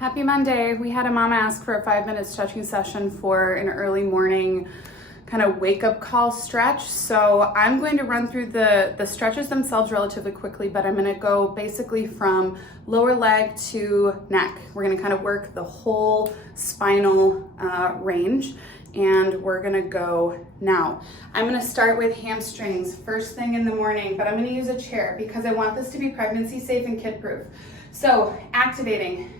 Happy Monday. We had a mama ask for a 5-minute stretching session for an early morning kind of wake up call stretch. So I'm going to run through the stretches themselves relatively quickly, but I'm going to go basically from lower leg to neck. We're going to kind of work the whole spinal range, and we're going to go now. I'm going to start with hamstrings first thing in the morning, but I'm going to use a chair because I want this to be pregnancy safe and kid proof. So activating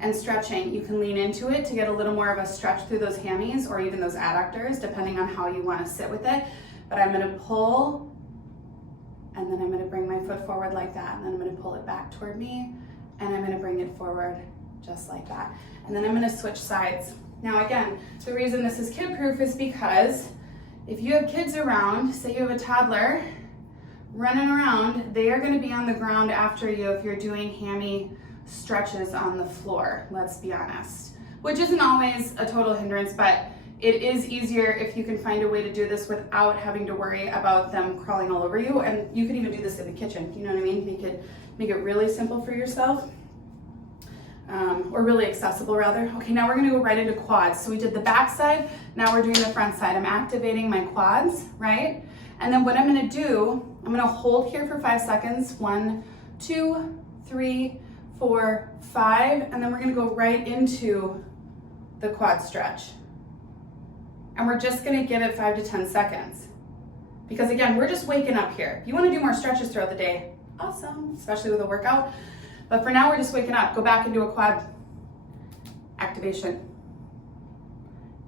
and stretching, you can lean into it to get a little more of a stretch through those hammies or even those adductors, depending on how you want to sit with it. But I'm going to pull, and then I'm going to bring my foot forward like that, and then I'm going to pull it back toward me, and I'm going to bring it forward just like that. And then I'm going to switch sides. Now again, the reason this is kid proof is because if you have kids around, say you have a toddler running around, they are going to be on the ground after you if you're doing hammy stretches on the floor, let's be honest, which isn't always a total hindrance, but it is easier if you can find a way to do this without having to worry about them crawling all over you. And you could even do this in the kitchen, you know what I mean? You could make it really simple for yourself, or really accessible rather. Okay, now we're gonna go right into quads. So we did the back side, now we're doing the front side. I'm activating my quads, right? And then what I'm gonna do, I'm gonna hold here for 5 seconds. 1, 2, 3, 4, 5, and then we're gonna go right into the quad stretch. And we're just gonna give it 5 to 10 seconds. Because again, we're just waking up here. If you wanna do more stretches throughout the day, awesome, especially with a workout. But for now, we're just waking up. Go back into a quad activation.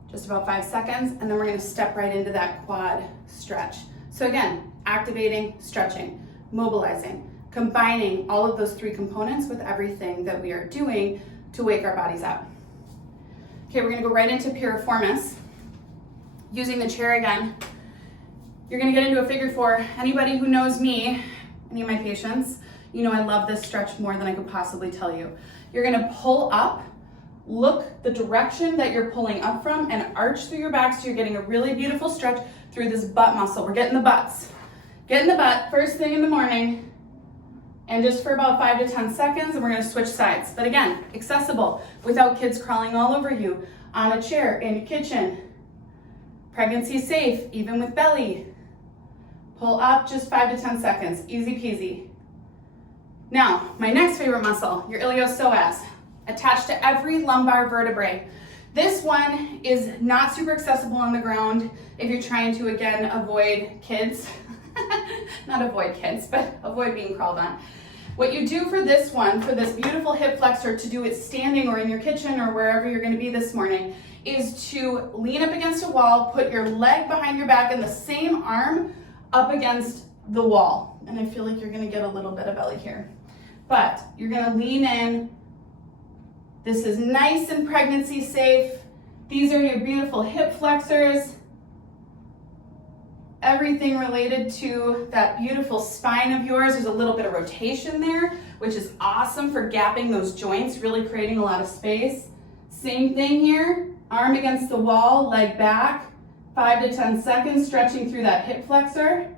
Just about 5 seconds, and then we're gonna step right into that quad stretch. So again, activating, stretching, mobilizing, combining all of those 3 components with everything that we are doing to wake our bodies up. Okay, we're gonna go right into Piriformis. Using the chair again, you're gonna get into a figure 4. Anybody who knows me, any of my patients, you know I love this stretch more than I could possibly tell you. You're gonna pull up, look the direction that you're pulling up from, and arch through your back so you're getting a really beautiful stretch through this butt muscle. We're getting the butts. Get in the butt first thing in the morning, and just for about 5 to 10 seconds, and we're gonna switch sides. But again, accessible, without kids crawling all over you, on a chair, in a kitchen. Pregnancy safe, even with belly. Pull up, just 5 to 10 seconds, easy peasy. Now, my next favorite muscle, your iliopsoas, attached to every lumbar vertebrae. This one is not super accessible on the ground if you're trying to, again, avoid kids. Not avoid kids, but avoid being crawled on. What you do for this one, for this beautiful hip flexor, to do it standing or in your kitchen or wherever you're gonna be this morning, is to lean up against a wall, put your leg behind your back and the same arm up against the wall. And I feel like you're gonna get a little bit of belly here. But you're gonna lean in. This is nice and pregnancy safe. These are your beautiful hip flexors. Everything related to that beautiful spine of yours. There's a little bit of rotation there, which is awesome for gapping those joints, really creating a lot of space. Same thing here, arm against the wall, leg back, 5 to 10 seconds, stretching through that hip flexor.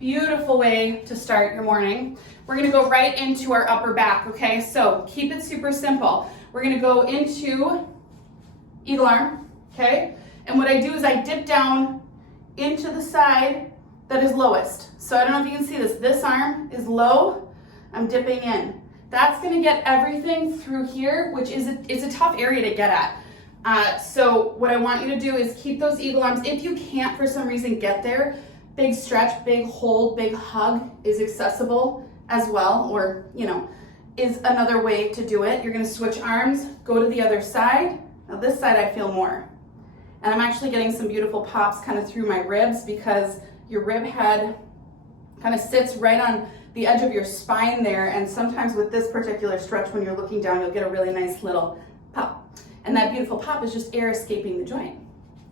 Beautiful way to start your morning. We're gonna go right into our upper back, okay? So keep it super simple. We're gonna go into eagle arm, okay? And what I do is I dip down into the side that is lowest. So I don't know if you can see this. This arm is low, I'm dipping in. That's gonna get everything through here, which is a tough area to get at. So what I want you to do is keep those eagle arms. If you can't for some reason get there, big stretch, big hold, big hug is accessible as well, or is another way to do it. You're gonna switch arms, go to the other side. Now this side I feel more. And I'm actually getting some beautiful pops kind of through my ribs because your rib head kind of sits right on the edge of your spine there. And sometimes with this particular stretch, when you're looking down, you'll get a really nice little pop. And that beautiful pop is just air escaping the joint.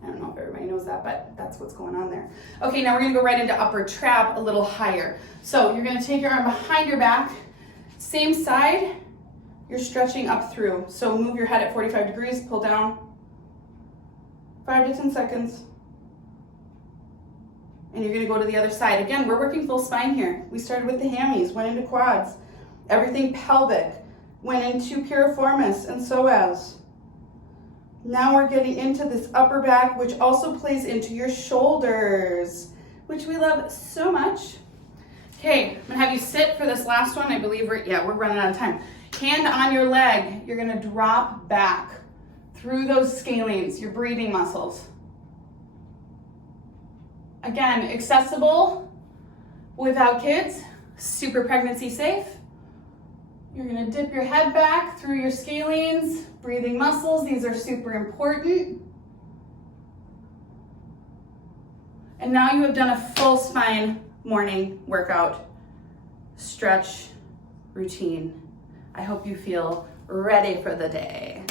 I don't know if everybody knows that, but that's what's going on there. Okay, now we're gonna go right into upper trap a little higher. So you're gonna take your arm behind your back, same side, you're stretching up through. So move your head at 45 degrees, pull down, 5 to 10 seconds. And you're gonna go to the other side. Again, we're working full spine here. We started with the hammies, went into quads, everything pelvic, went into piriformis and psoas. Now we're getting into this upper back, which also plays into your shoulders, which we love so much. Okay, I'm gonna have you sit for this last one. I believe we're running out of time. Hand on your leg, you're gonna drop back through those scalenes, your breathing muscles. Again, accessible without kids, super pregnancy safe. You're gonna dip your head back through your scalenes, breathing muscles. These are super important. And now you have done a full spine morning workout stretch routine. I hope you feel ready for the day.